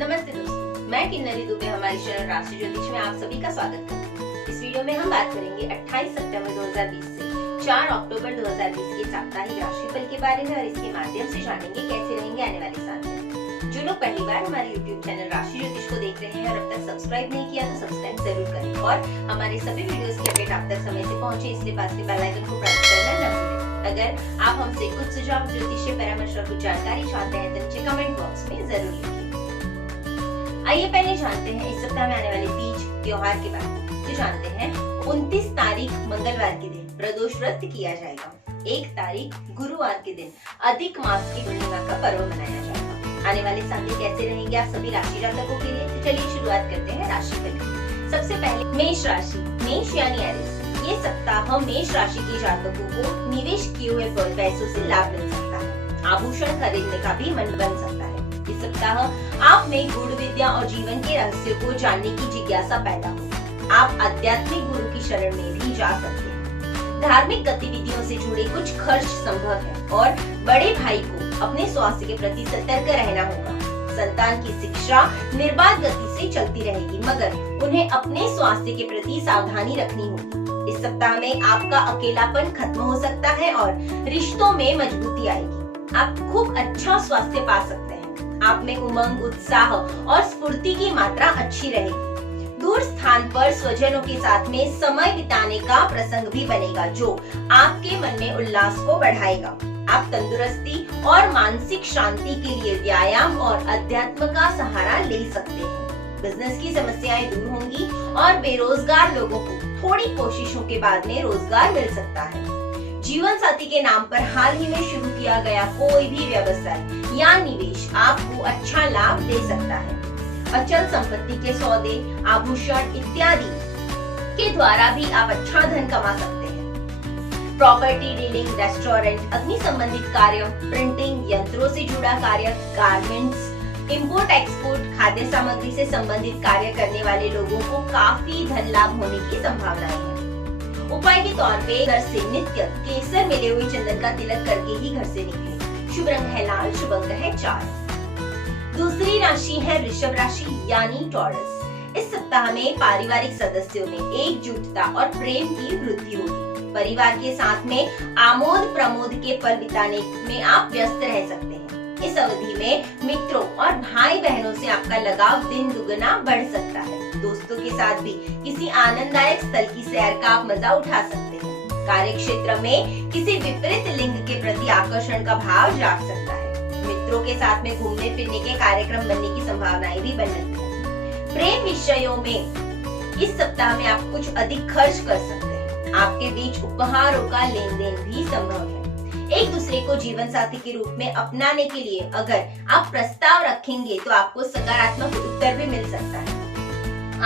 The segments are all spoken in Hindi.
नमस्ते दोस्तों, मैं किन्नरी दुबे हमारे चैनल राशि ज्योतिष में आप सभी का स्वागत करती हूँ। इस वीडियो में हम बात करेंगे 28 सितंबर 2020 से 4 अक्टूबर 2020 के साप्ताहिक राशिफल के बारे में और इसके माध्यम से जानेंगे कैसे रहेंगे आने वाले 7 दिन। जो लोग पहली बार हमारे YouTube चैनल राशि ज्योतिष को देख रहे हैं और अब तक सब्सक्राइब नहीं किया तो सब्सक्राइब जरूर करें और हमारे सभी वीडियोस की अपडेट आप तक समय से पहुंचे इसलिए पास के बेल आइकन को प्रेस करना न भूलें। अगर आप हमसे कुछ सुझाव, ज्योतिषीय परामर्श और कुछ जानकारी चाहते हैं तो नीचे कमेंट बॉक्स में जरूर लिखिए। आइए पहले जानते हैं इस सप्ताह में आने वाले तीज त्योहार के बारे में। तो जानते हैं 29 तारीख मंगलवार के दिन प्रदोष व्रत किया जाएगा। 1 तारीख गुरुवार के दिन अधिक मास की पूर्णिमा का पर्व मनाया जाएगा। आने वाले 7 दिन कैसे रहेंगे आप सभी राशि जातकों के लिए? तो चलिए शुरुआत करते हैं राशिफल की। सबसे पहले मेष राशि, मेष यानी एरिस। ये सप्ताह मेष राशि के जातकों को निवेश किए हुए पैसों से लाभ मिल सकता है। आभूषण खरीदने का भी मन बन सकता है। इस सप्ताह आप में गुण विद्या और जीवन के रहस्य को जानने की जिज्ञासा पैदा होगी। आप आध्यात्मिक गुरु की शरण में भी जा सकते हैं। धार्मिक गतिविधियों से जुड़े कुछ खर्च संभव है और बड़े भाई को अपने स्वास्थ्य के प्रति सतर्क रहना होगा। संतान की शिक्षा निर्बाध गति से चलती रहेगी मगर उन्हें अपने स्वास्थ्य के प्रति सावधानी रखनी होगी। इस सप्ताह में आपका अकेलापन खत्म हो सकता है और रिश्तों में मजबूती आएगी। आप खूब अच्छा स्वास्थ्य पा सकते हैं। आप में उमंग, उत्साह और स्फूर्ति की मात्रा अच्छी रहेगी। दूर स्थान पर स्वजनों के साथ में समय बिताने का प्रसंग भी बनेगा जो आपके मन में उल्लास को बढ़ाएगा। आप तंदुरुस्ती और मानसिक शांति के लिए व्यायाम और अध्यात्म का सहारा ले सकते हैं। बिजनेस की समस्याएं दूर होंगी और बेरोजगार लोगों को थोड़ी कोशिशों के बाद में रोजगार मिल सकता है। जीवन साथी के नाम पर हाल ही में शुरू किया गया कोई भी व्यवसाय या निवेश आपको अच्छा लाभ दे सकता है। अचल संपत्ति के सौदे, आभूषण इत्यादि के द्वारा भी आप अच्छा धन कमा सकते हैं। प्रॉपर्टी डीलिंग, रेस्टोरेंट, अग्नि संबंधित कार्य, प्रिंटिंग, यंत्रों से जुड़ा कार्य, गारमेंट्स, इंपोर्ट एक्सपोर्ट, खाद्य सामग्री से संबंधित कार्य करने वाले लोगों को काफी धन लाभ होने की संभावनाएं हैं। उपाय के तौर पे घर से नित्य केसर मिले हुए चंदन का तिलक करके ही घर से निकले। शुभ रंग है लाल, शुभ अंक है 4। दूसरी राशि है वृषभ राशि यानी टॉरस। इस सप्ताह में पारिवारिक सदस्यों में एकजुटता और प्रेम की वृद्धि होगी। परिवार के साथ में आमोद प्रमोद के पल बिताने में आप व्यस्त रह सकते हैं। इस अवधि में मित्रों और भाई बहनों से आपका लगाव दिन दुगना बढ़ सकता है। दोस्तों के साथ भी किसी आनंददायक स्थल की सैर का आप मजा उठा सकते हैं। कार्य क्षेत्र में किसी विपरीत लिंग के प्रति आकर्षण का भाव जाग सकता है। मित्रों के साथ में घूमने फिरने के कार्यक्रम बनने की संभावनाएं भी बन सकती है। प्रेम विषयों में इस सप्ताह में आप कुछ अधिक खर्च कर सकते हैं। आपके बीच उपहारों का लेन देन भी संभव है। एक दूसरे को जीवन साथी के रूप में अपनाने के लिए अगर आप प्रस्ताव रखेंगे तो आपको सकारात्मक उत्तर भी मिल सकता है।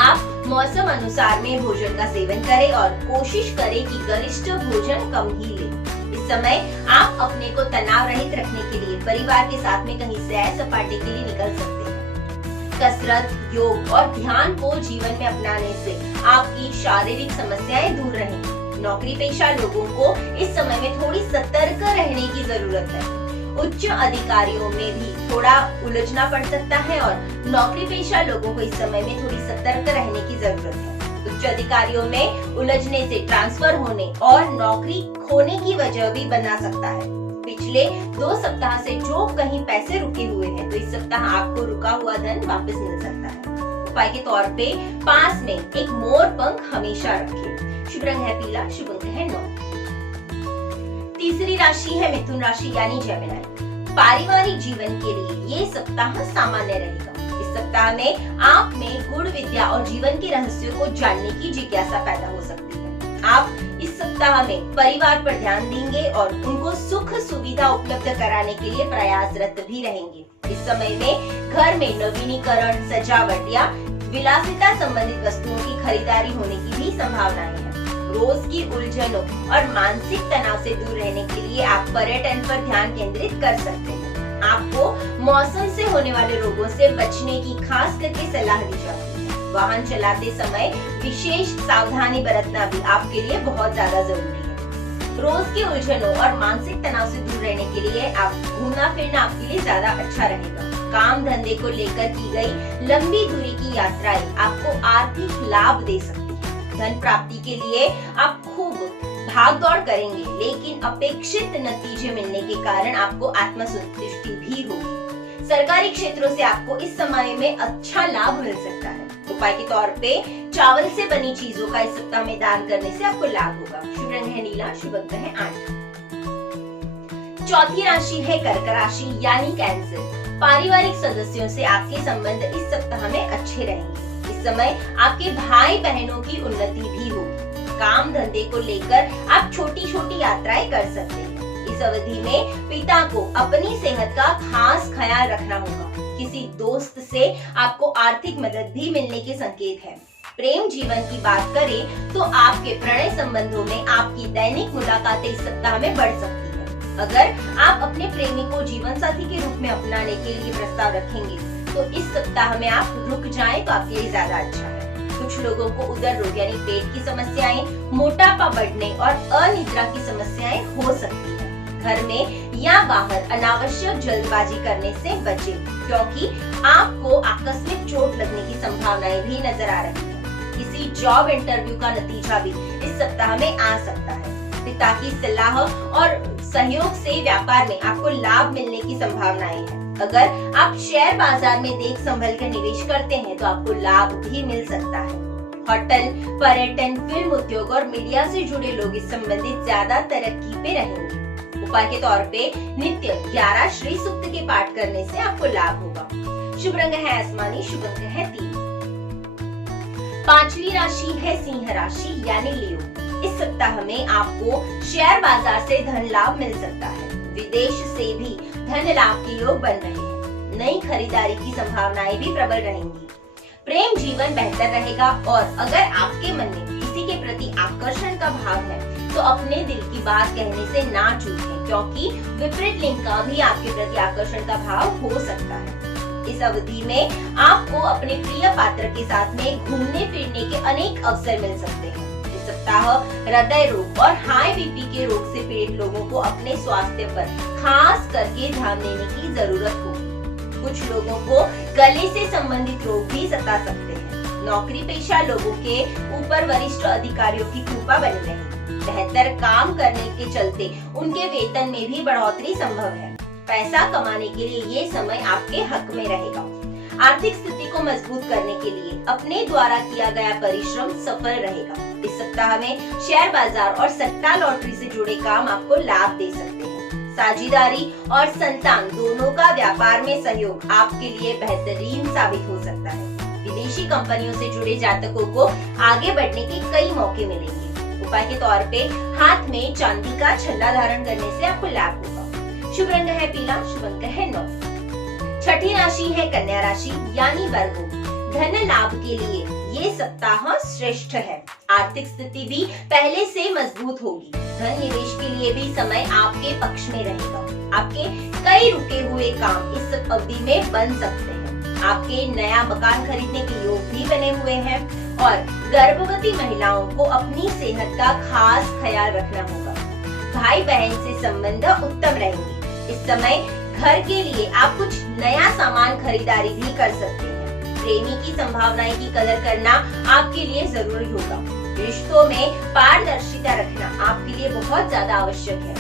आप मौसम अनुसार में भोजन का सेवन करें और कोशिश करें कि गरिष्ठ भोजन कम ही लें। इस समय आप अपने को तनाव रहित रखने के लिए परिवार के साथ में कहीं सैर सपाटे के लिए निकल सकते हैं। कसरत, योग और ध्यान को जीवन में अपनाने से आपकी शारीरिक समस्याएं दूर रहेंगी। नौकरी पेशा लोगों को इस समय में थोड़ी सतर्क रहने की जरूरत है। उच्च अधिकारियों में भी थोड़ा उलझना पड़ सकता है और नौकरी पेशा लोगों को इस समय में थोड़ी सतर्क रहने की जरूरत है। उच्च अधिकारियों में उलझने से ट्रांसफर होने और नौकरी खोने की वजह भी बना सकता है। पिछले 2 सप्ताह से जो कहीं पैसे रुके हुए हैं तो इस सप्ताह आपको रुका हुआ धन वापस मिल सकता है। उपाय के तौर पे पास में एक मोर पंख हमेशा रखें। शुभ रंग है पीला, शुभ अंक है 9। तीसरी राशि है मिथुन राशि यानी जेमिनी। पारिवारिक जीवन के लिए ये सप्ताह सामान्य रहेगा। इस सप्ताह में आप में गुण विद्या और जीवन के रहस्यों को जानने की जिज्ञासा पैदा हो सकती है। आप इस सप्ताह में परिवार पर ध्यान देंगे और उनको सुख सुविधा उपलब्ध कराने के लिए प्रयासरत भी रहेंगे। इस समय में घर में नवीनीकरण, सजावट या विलासिता संबंधित वस्तुओं की खरीदारी होने की भी संभावनाएं हैं। रोज की उलझनों और मानसिक तनाव से दूर रहने के लिए आप पर्यटन पर ध्यान केंद्रित कर सकते हैं। आपको मौसम से होने वाले रोगों से बचने की खास करके सलाह दी जाती है। वाहन चलाते समय विशेष सावधानी बरतना भी आपके लिए बहुत ज्यादा जरूरी है। रोज की उलझनों और मानसिक तनाव से दूर रहने के लिए आप घूमना फिरना आपके लिए ज्यादा अच्छा रहेगा। काम धंधे को लेकर की गई लंबी दूरी की यात्राएं आपको आर्थिक लाभ दे सकती है। धन प्राप्ति के लिए आप खूब भाग दौड़ करेंगे, लेकिन अपेक्षित नतीजे मिलने के कारण आपको आत्मसंतुष्टि भी होगी। सरकारी क्षेत्रों से आपको इस समय में अच्छा लाभ मिल सकता है। उपाय के तौर पे चावल से बनी चीजों का इस सप्ताह में दान करने से आपको लाभ होगा। शुभ रंग है नीला, शुभ अंक है 8। चौथी राशि है कर्क राशि यानी कैंसर। पारिवारिक सदस्यों से आपके संबंध इस सप्ताह में अच्छे रहेंगे। इस समय आपके भाई बहनों की उन्नति भी होगी। काम धंधे को लेकर आप छोटी छोटी यात्राएं कर सकते हैं। इस अवधि में पिता को अपनी सेहत का खास ख्याल रखना होगा। किसी दोस्त से आपको आर्थिक मदद भी मिलने के संकेत है। प्रेम जीवन की बात करें तो आपके प्रणय संबंधों में आपकी दैनिक मुलाकातें इस सप्ताह में बढ़ सकती है। अगर आप अपने प्रेमी को जीवन साथी के रूप में अपनाने के लिए प्रस्ताव रखेंगे तो इस सप्ताह में आप रुक जाएं तो आपके लिए ज्यादा अच्छा है। कुछ लोगों को उदर रोग यानी पेट की समस्याएं, मोटापा बढ़ने और अनिद्रा की समस्याएं हो सकती है। घर में या बाहर अनावश्यक जल्दबाजी करने से बचें, क्योंकि आपको आकस्मिक चोट लगने की संभावनाएं भी नजर आ रही है। किसी जॉब इंटरव्यू का नतीजा भी इस सप्ताह में आ सकता है। पिता की सलाह और सहयोग से व्यापार में आपको लाभ मिलने की संभावनाएं हैं। अगर आप शेयर बाजार में देख संभल कर निवेश करते हैं तो आपको लाभ भी मिल सकता है। होटल, पर्यटन, फिल्म उद्योग और मीडिया से जुड़े लोग इस संबंधित ज्यादा तरक्की पे रहेंगे। उपाय के तौर पे नित्य 11 श्री सूक्त के पाठ करने से आपको लाभ होगा। शुभ रंग है आसमानी, शुभ अंक है 3। पांचवी राशि है सिंह राशि यानी लियो। इस सप्ताह में आपको शेयर बाजार से धन लाभ मिल सकता है। विदेश से भी धन लाभ के योग बन रहे हैं। नई खरीदारी की संभावनाएं भी प्रबल रहेंगी। प्रेम जीवन बेहतर रहेगा और अगर आपके मन में किसी के प्रति आकर्षण का भाव है तो अपने दिल की बात कहने से ना चूकें, क्योंकि विपरीत लिंग का भी आपके प्रति आकर्षण का भाव हो सकता है। इस अवधि में आपको अपने प्रिय पात्र के साथ में घूमने फिरने के अनेक अवसर मिल सकते हैं। इस सप्ताह हृदय रोग और हाई बीपी के रोग से पीड़ित लोगों को अपने स्वास्थ्य पर खास करके ध्यान देने की जरूरत होगी। कुछ लोगों को गले से संबंधित रोग भी सता सकते हैं। नौकरी पेशा लोगों के ऊपर वरिष्ठ अधिकारियों की कृपा बनी रहेगी। बेहतर काम करने के चलते उनके वेतन में भी बढ़ोतरी संभव है। पैसा कमाने के लिए ये समय आपके हक में रहेगा। आर्थिक स्थिति को मजबूत करने के लिए अपने द्वारा किया गया परिश्रम सफल रहेगा। इस सप्ताह में शेयर बाजार और सट्टा लॉटरी से जुड़े काम आपको लाभ दे सकते हैं। साझेदारी और संतान दोनों का व्यापार में सहयोग आपके लिए बेहतरीन साबित हो सकता है। विदेशी कंपनियों से जुड़े जातकों को आगे बढ़ने के कई मौके मिलेंगे। उपाय के तौर पे हाथ में चांदी का छल्ला धारण करने से आपको लाभ होगा। शुभ रंग है पीला, शुभ अंक है 9। छठी राशि है कन्या राशि यानी वर्गो। धन लाभ के लिए ये सप्ताह श्रेष्ठ है। आर्थिक स्थिति भी पहले से मजबूत होगी। धन निवेश के लिए भी समय आपके पक्ष में रहेगा। आपके कई रुके हुए काम इस अवधि में बन सकते हैं। आपके नया मकान खरीदने के योग भी बने हुए हैं और गर्भवती महिलाओं को अपनी सेहत का खास ख्याल रखना होगा। भाई बहन से संबंध उत्तम रहेंगे। इस समय घर के लिए आप कुछ नया सामान खरीदारी भी कर सकते हैं। प्रेमी की संभावनाएं की कदर करना आपके लिए जरूरी होगा। रिश्तों में पारदर्शिता रखना आपके लिए बहुत ज्यादा आवश्यक है।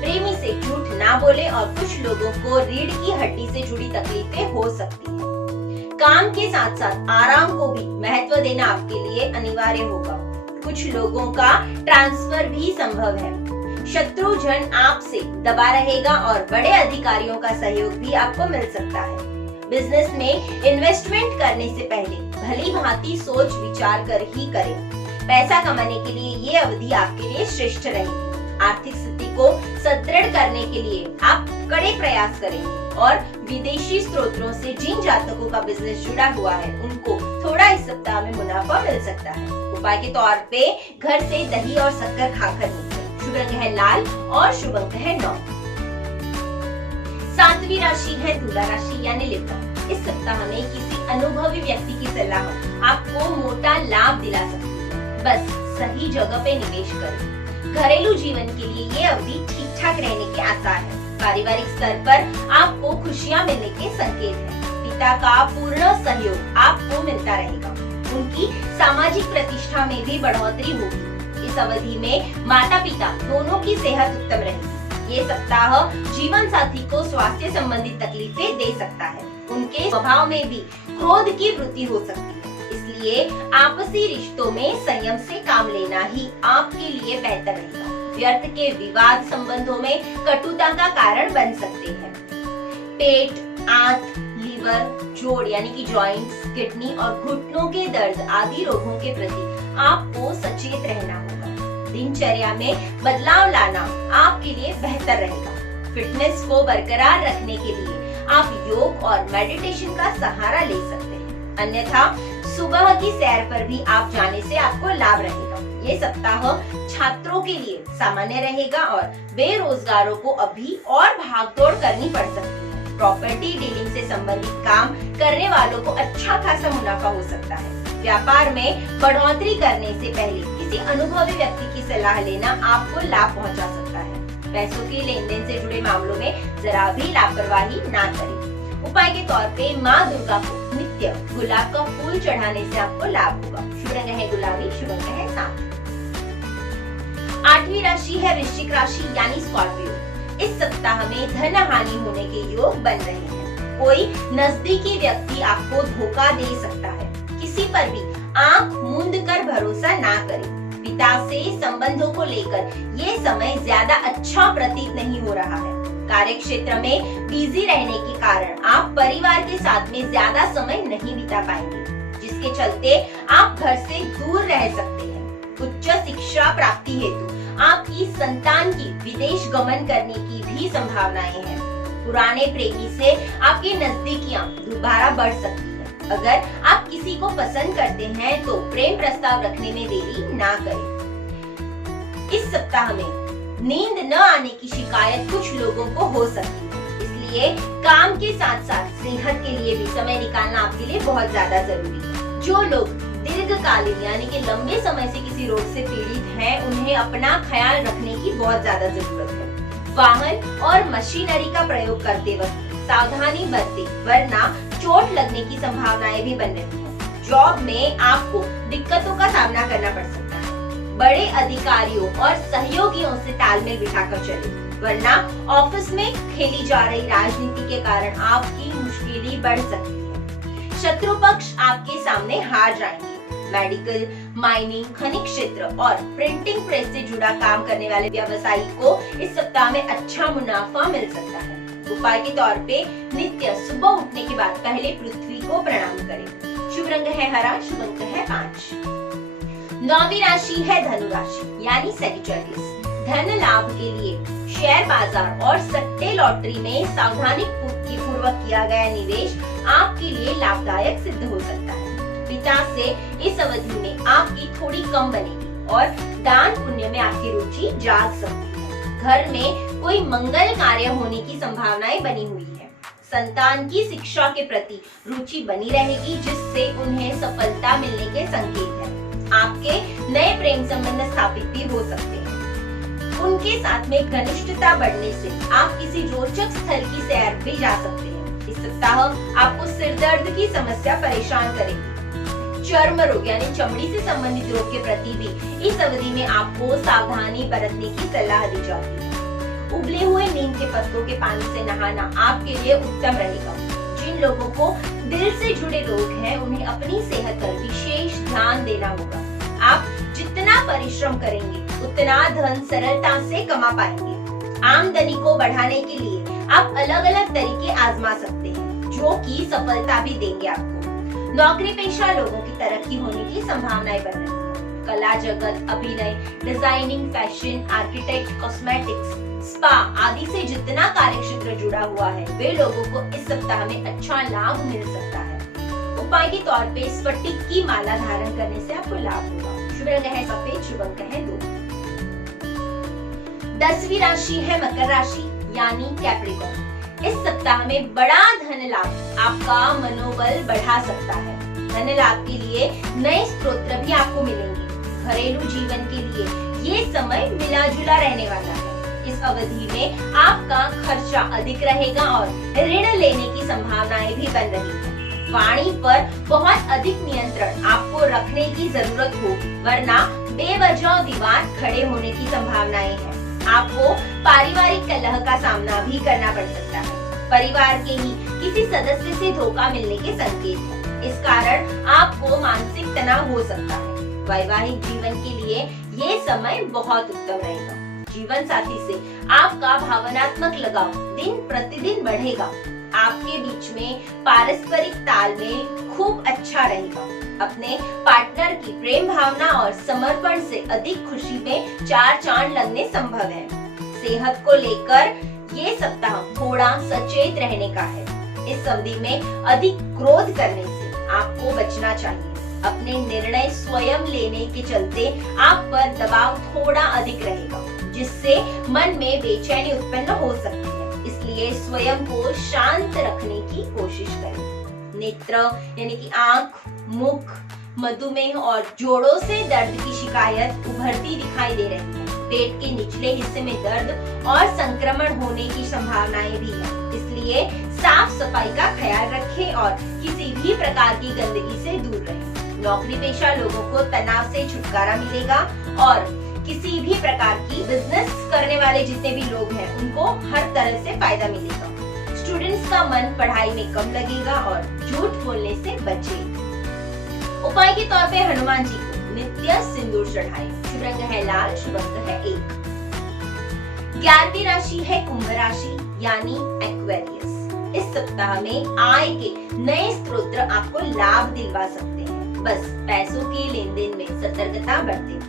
प्रेमी से झूठ ना बोले और कुछ लोगों को रीढ़ की हड्डी से जुड़ी तकलीफें हो सकती हैं। काम के साथ साथ आराम को भी महत्व देना आपके लिए अनिवार्य होगा। कुछ लोगों का ट्रांसफर भी संभव है। शत्रु जन आपसे दबा रहेगा और बड़े अधिकारियों का सहयोग भी आपको मिल सकता है। बिजनेस में इन्वेस्टमेंट करने से पहले भली भांति सोच विचार कर ही करें। पैसा कमाने के लिए ये अवधि आपके लिए श्रेष्ठ रहेगी। आर्थिक स्थिति को सुदृढ़ करने के लिए आप कड़े प्रयास करेंगे और विदेशी स्रोतों से जिन जातकों का बिजनेस जुड़ा हुआ है उनको थोड़ा इस सप्ताह में मुनाफा मिल सकता है। उपाय के तौर पे घर से दही और शक्कर खाकर निकलें। शुभ रंग है लाल और शुभ अंक है 9। सातवीं राशि है तुला राशि यानी लिब्रा। इस सप्ताह में किसी अनुभवी व्यक्ति की सलाह आपको मोटा लाभ दिला सकती है। बस सही जगह पे निवेश करें। घरेलू जीवन के लिए ये अवधि ठीक ठाक रहने के आसार है। पारिवारिक स्तर पर आपको खुशियां मिलने के संकेत हैं। पिता का पूर्ण सहयोग आपको मिलता रहेगा। उनकी सामाजिक प्रतिष्ठा में भी बढ़ोतरी होगी। इस अवधि में माता पिता दोनों की सेहत उत्तम रहेगी। ये सप्ताह जीवन साथी को स्वास्थ्य संबंधित तकलीफें दे सकता है। उनके स्वभाव में भी क्रोध की वृद्धि हो सकती है, इसलिए आपसी रिश्तों में संयम से काम लेना ही आपके लिए बेहतर रहेगा। व्यर्थ के विवाद संबंधों में कटुता का कारण बन सकते हैं। पेट, आंत, लीवर, जोड़ यानी कि जॉइंट्स, किडनी और घुटनों के दर्द आदि रोगों के प्रति आपको सचेत रहना होगा। दिनचर्या में बदलाव लाना आपके लिए बेहतर रहेगा। फिटनेस को बरकरार रखने के लिए आप योग और मेडिटेशन का सहारा ले सकते हैं। अन्यथा सुबह की सैर पर भी आप जाने से आपको लाभ रहेगा। ये सप्ताह छात्रों के लिए सामान्य रहेगा और बेरोजगारों को अभी और भागदौड़ करनी पड़ सकती है। प्रॉपर्टी डीलिंग से संबंधित काम करने वालों को अच्छा खासा मुनाफा हो सकता है। व्यापार में बढ़ोतरी करने से पहले किसी अनुभवी व्यक्ति की सलाह लेना आपको लाभ पहुंचा सकता है। पैसों के लेन देन से जुड़े मामलों में जरा भी लापरवाही ना करें। उपाय के तौर पे माँ दुर्गा को नित्य गुलाब का फूल चढ़ाने से आपको लाभ होगा। शुभ रंग है गुलाबी, शुभ अंक है 7। 8वीं राशि है वृश्चिक राशि यानी स्कॉर्पियो। इस सप्ताह में धन हानि होने के योग बन रहे हैं। कोई नजदीकी व्यक्ति आपको धोखा दे सकता है। किसी पर भी आंख मूंद कर भरोसा ना करें। पिता से संबंधों को लेकर ये समय ज्यादा अच्छा प्रतीत नहीं हो रहा है। कार्य क्षेत्र में बिजी रहने के कारण आप परिवार के साथ में ज्यादा समय नहीं बिता पाएंगे, जिसके चलते आप घर से दूर रह सकते हैं। उच्च शिक्षा प्राप्ति हेतु आपकी संतान की विदेश गमन करने की भी संभावनाएं हैं। पुराने प्रेमी से आपकी नजदीकियां दोबारा बढ़ सकती है। अगर आप किसी को पसंद करते हैं तो प्रेम प्रस्ताव रखने में देरी ना करें। इस सप्ताह में नींद न आने की शिकायत कुछ लोगों को हो सकती है, इसलिए काम के साथ साथ सेहत के लिए भी समय निकालना आपके लिए बहुत ज्यादा जरूरी है। जो लोग दीर्घकालीन यानी कि लंबे समय से किसी रोग से पीड़ित हैं, उन्हें अपना ख्याल रखने की बहुत ज्यादा जरूरत है। वाहन और मशीनरी का प्रयोग करते वक्त सावधानी बरतें, वरना चोट लगने की संभावनाएं भी बन रही हैं। जॉब में आपको दिक्कतों का सामना करना पड़ सकता है। बड़े अधिकारियों और सहयोगियों से तालमेल बिठाकर चलें, वरना ऑफिस में खेली जा रही राजनीति के कारण आपकी मुश्किलें बढ़ सकती है। शत्रु पक्ष आपके सामने हार जाएंगे। मेडिकल, माइनिंग, खनिज क्षेत्र और प्रिंटिंग प्रेस से जुड़ा काम करने वाले व्यवसायी को इस सप्ताह में अच्छा मुनाफा मिल सकता है। उपाय के तौर पे नित्य सुबह उठने के बाद पहले पृथ्वी को प्रणाम करें। शुभ रंग है हरा, शुभ अंक है 5। 9वीं राशि है धनु राशि यानी सैजिटेरियस। धन लाभ के लिए शेयर बाजार और सट्टे लॉटरी में सावधानी पूर्वक किया गया निवेश आपके लिए लाभदायक सिद्ध हो सकता है। पिता से इस अवधि में आपकी थोड़ी कम बनेगी और दान पुण्य में आपकी रुचि जाग सकती है। घर में कोई मंगल कार्य होने की संभावनाएं बनी हुई है। संतान की शिक्षा के प्रति रुचि बनी रहेगी, जिससे उन्हें सफलता मिलने के संकेत हैं। आपके नए प्रेम संबंध स्थापित भी हो सकते हैं। उनके साथ में घनिष्ठता बढ़ने से आप किसी रोचक स्थल की सैर भी जा सकते हैं। इस सप्ताह आपको सिर दर्द की समस्या परेशान करेगी। चर्म रोग यानी चमड़ी से संबंधित रोग के प्रति भी इस अवधि में आपको सावधानी बरतने की सलाह दी जाती है। उबले हुए नीम के पत्तों के पानी से नहाना आपके लिए उत्तम रहेगा। जिन लोगों को दिल से जुड़े रोग हैं, उन्हें अपनी सेहत पर विशेष ध्यान देना होगा। आप जितना परिश्रम करेंगे उतना धन सरलता से कमा पाएंगे। आमदनी को बढ़ाने के लिए आप अलग अलग तरीके आजमा सकते हैं, जो कि सफलता भी देंगे आपको। नौकरी पेशा लोगों की तरक्की होने की संभावनाएं बन रही है। कला जगत, अभिनय, designing, fashion, architect, cosmetics, spa आदि से जितना कार्य क्षेत्र जुड़ा हुआ है, वे लोगों को इस सप्ताह में अच्छा लाभ मिल सकता है। उपाय के तौर पे स्फटिक की माला धारण करने से आपको लाभ होगा। शुभ रंग है सफेद, शुभ अंक है 2। 10वीं राशि है मकर राशि यानी कैप्रिकॉर्न। इस सप्ताह में बड़ा धन लाभ आपका मनोबल बढ़ा सकता है। धन लाभ के लिए नए स्रोत भी आपको मिलेंगे। घरेलू जीवन के लिए ये समय मिला जुला रहने वाला है। इस अवधि में आपका खर्चा अधिक रहेगा और ऋण लेने की संभावनाएं भी बन रही है। वाणी पर बहुत अधिक नियंत्रण आपको रखने की जरूरत हो, वरना बेवजह विवाद खड़े होने की संभावनाएं हैं। आपको पारिवारिक कलह का सामना भी करना पड़ सकता है। परिवार के ही किसी सदस्य से धोखा मिलने के संकेत हैं। इस कारण आपको मानसिक तनाव हो सकता है। वैवाहिक जीवन के लिए ये समय बहुत उत्तम रहेगा। जीवन साथी से आपका भावनात्मक लगाव दिन प्रतिदिन बढ़ेगा। आपके बीच में पारस्परिक तालमेल खूब अच्छा रहेगा। अपने पार्टनर की प्रेम भावना और समर्पण से अधिक खुशी में 4 चांद लगने संभव है। सेहत को लेकर ये सप्ताह थोड़ा सचेत रहने का है। इस अवधि में अधिक क्रोध करने से आपको बचना चाहिए। अपने निर्णय स्वयं लेने के चलते आप पर दबाव थोड़ा अधिक रहेगा, जिससे मन में बेचैनी उत्पन्न हो सकती है। इसलिए स्वयं को शांत रखने की कोशिश करें। नेत्र यानी कि आंख, मुख, मधुमेह और जोड़ों से दर्द की शिकायत उभरती दिखाई दे रही है। पेट के निचले हिस्से में दर्द और संक्रमण होने की संभावनाएं भी है। इसलिए साफ सफाई का ख्याल रखें और किसी भी प्रकार की गंदगी से दूर रहें। नौकरी पेशा लोगों को तनाव से छुटकारा मिलेगा और किसी भी प्रकार की बिजनेस करने वाले जितने भी लोग हैं उनको हर तरह से फायदा मिलेगा। स्टूडेंट्स का मन पढ़ाई में कम लगेगा और झूठ बोलने से बचें। उपाय के तौर पे हनुमान जी को नित्य सिंदूर चढ़ाएं। शुभ रंग है लाल, शुभ अंक है 1। 11वीं राशि है कुंभ राशि यानी एक्वेरियस। इस सप्ताह में आय के नए स्रोत आपको लाभ दिलवा सकते हैं। बस पैसों के लेन देन में सतर्कता बरतें।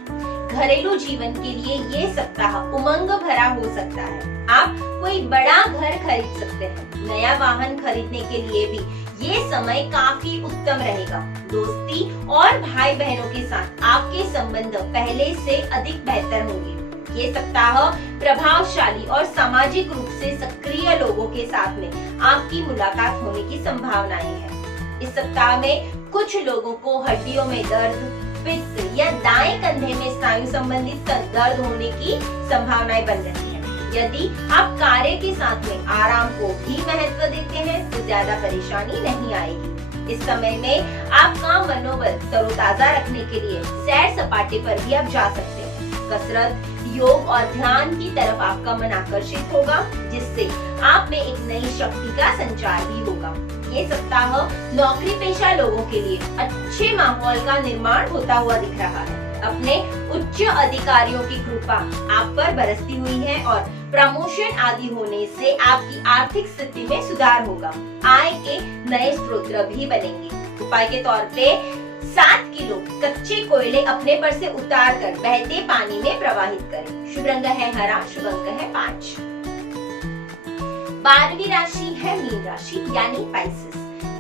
घरेलू जीवन के लिए ये सप्ताह उमंग भरा हो सकता है। आप कोई बड़ा घर खरीद सकते हैं। नया वाहन खरीदने के लिए भी ये समय काफी उत्तम रहेगा। दोस्ती और भाई बहनों के साथ आपके संबंध पहले से अधिक बेहतर होंगे। ये सप्ताह प्रभावशाली और सामाजिक रूप से सक्रिय लोगों के साथ में आपकी मुलाकात होने की संभावनाएं हैं। इस सप्ताह में कुछ लोगों को हड्डियों में दर्द, पित्त या दाएं कंधे में स्नायु संबंधित दर्द होने की संभावनाएं बन रही है। यदि आप कार्य के साथ में आराम को भी महत्व देते हैं तो ज्यादा परेशानी नहीं आएगी। इस समय में आपका मनोबल तरोताजा रखने के लिए सैर सपाटे पर भी आप जा सकते हैं। कसरत, योग और ध्यान की तरफ आपका मन आकर्षित होगा, जिससे आप में एक नई शक्ति का संचार भी होगा। ये सप्ताह नौकरी पेशा लोगों के लिए अच्छे माहौल का निर्माण होता हुआ दिख रहा है। अपने उच्च अधिकारियों की कृपा आप पर बरसती हुई है और प्रमोशन आदि होने से आपकी आर्थिक स्थिति में सुधार होगा। आय के नए स्रोत भी बनेंगे। उपाय के तौर पे 7 किलो कच्चे कोयले अपने पर से उतार कर बहते पानी में प्रवाहित करें। शुभ रंग है हरा, शुभ अंक है 5। 12वीं राशि है मीन राशि यानी पाइसेस।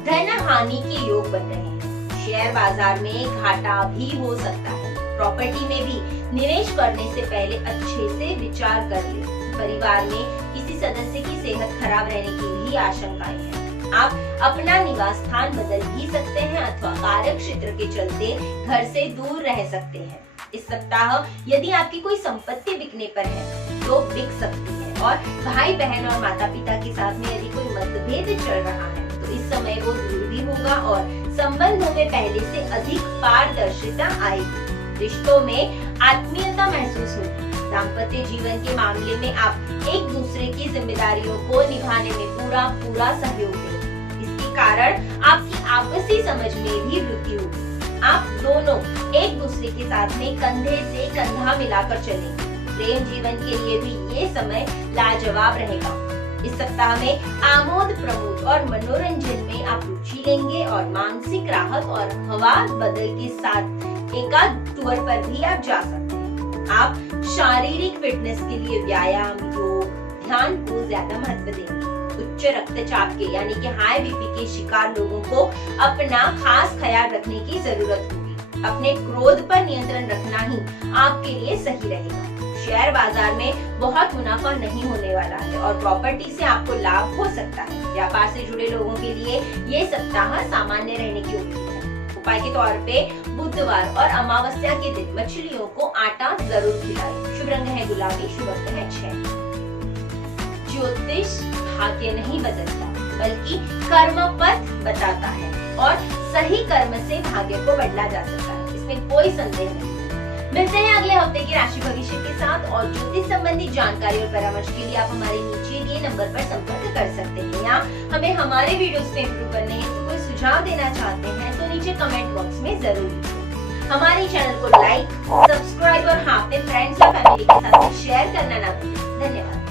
धन हानि के योग बन रहे हैं। शेयर बाजार में घाटा भी हो सकता है। प्रॉपर्टी में भी निवेश करने से पहले अच्छे से विचार कर ले। परिवार में किसी सदस्य की सेहत खराब रहने की भी आशंकाएं हैं। आप अपना निवास स्थान बदल भी सकते हैं अथवा कार्य क्षेत्र के चलते घर से दूर रह सकते हैं। इस सप्ताह यदि आपकी कोई संपत्ति बिकने पर है तो बिक सकती है और भाई बहन और माता पिता के साथ में यदि कोई मतभेद चल रहा है तो इस समय वो दूर भी होगा और संबंधों में पहले से अधिक पारदर्शिता आएगी। रिश्तों में आत्मीयता महसूस होगी। दाम्पत्य जीवन के मामले में आप एक दूसरे की जिम्मेदारियों को निभाने में पूरा सहयोग दें। इसके कारण आपकी आपसी समझ में भी वृद्धि होगी। आप दोनों एक दूसरे के साथ में कंधे से कंधा मिलाकर चलेंगे। प्रेम जीवन के लिए भी ये समय लाजवाब रहेगा। इस सप्ताह में आमोद प्रमोद और मनोरंजन में आप रुचि लेंगे और मानसिक राहत और हवा बदल के साथ एकांत टूर पर भी आप जा सकते हैं। आप शारीरिक फिटनेस के लिए व्यायाम, योग, ध्यान को ज्यादा महत्व देंगे। उच्च रक्तचाप के यानी कि हाई बीपी के शिकार लोगों को अपना खास ख्याल रखने की जरूरत होगी। अपने क्रोध पर नियंत्रण रखना ही आपके लिए सही रहेगा। शेयर बाजार में बहुत मुनाफा नहीं होने वाला है और प्रॉपर्टी से आपको लाभ हो सकता है। व्यापार से जुड़े लोगों के लिए ये सप्ताह सामान्य रहने की उम्मीद है। उपाय के तौर पे बुधवार और अमावस्या के दिन मछलियों को आटा जरूर खिलाएं। शुभ रंग है गुलाबी, शुभ अंक है 6। ज्योतिष भाग्य नहीं बदलता बल्कि कर्म पथ बताता है और सही कर्म से भाग्य को बदला जा सकता है, इसमें कोई संदेह नहीं। मिलते हैं अगले हफ्ते की राशि भविष्य के साथ और ज्योतिष संबंधी जानकारी और परामर्श के लिए आप हमारे नीचे दिए नंबर पर संपर्क कर सकते हैं या हमें हमारे वीडियोस में इम्प्रूव करने हेतु कोई सुझाव देना चाहते हैं तो नीचे कमेंट बॉक्स में जरूर लिखें। हमारे चैनल को लाइक, सब्सक्राइब और हाँ अपने फ्रेंड्स और फैमिली के साथ शेयर करना ना भूलें। धन्यवाद।